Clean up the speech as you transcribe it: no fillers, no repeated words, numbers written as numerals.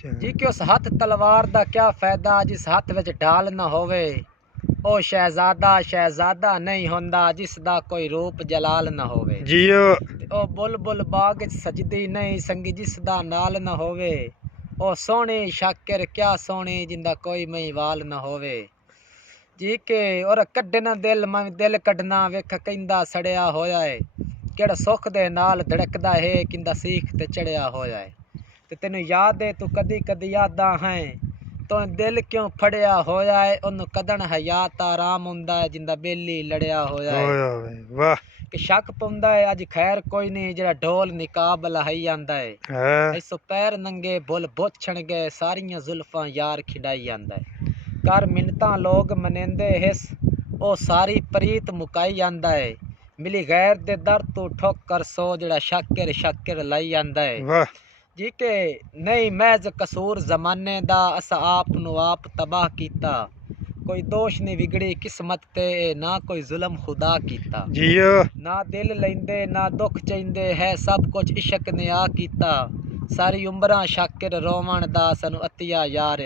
जी कि उस हथ तलवार दा क्या फायदा जिस हथ विच ढाल न होवे। ओ शहजादा नहीं होंदा जिस दा कोई रूप जलाल न होवे। जियो ओ बुलबुल बाग च सजदी नहीं संगी जिस दा नाल न होवे। ओ सोहनी शाकिर क्या सोहनी जिंदा कोई महिवाल न होवे। जी के और कड्ढना दिल मैं दिल कड्ढना वेख कहंदा सड़िया होया है। केड़ा सुख दे नाल धड़कदा है किंदा सीख ते चढ़िया होया है। ते तेनू याद है तू कदी कदी यादां हैं तो दिल क्यों फड़िया होया है। ओनू कदन हयात आराम हुंदा है जिंदा बेली लड़िया होया है। वाह कि शक पौंदा है अज खैर कोई नहीं जेड़ा ढोल निकाब लहाई आंदा है। ऐसो पैर नंगे बुल बोछण गए सारियां जुल्फां यार खिडाई आंदा है। कर मिन्नतां लोग मनेंदे हिस ओ सारी प्रीत मुकाई आंदा है। मिली गैर दे दर तू ठोकर सो जेड़ा शाकिर लाई आंदा है। जी के नहीं महज कसूर जमाने दा अस आप नू आप तबाह कीता। कोई दोष नहीं बिगड़ी किस्मत ते ना कोई जुल्म खुदा कीता। जियो ना दिल लेंदे ना दुख चेंदे है सब कुछ इश्क ने आ कीता। सारी उम्रां शाकिर रोवण दा सानू अतिया यार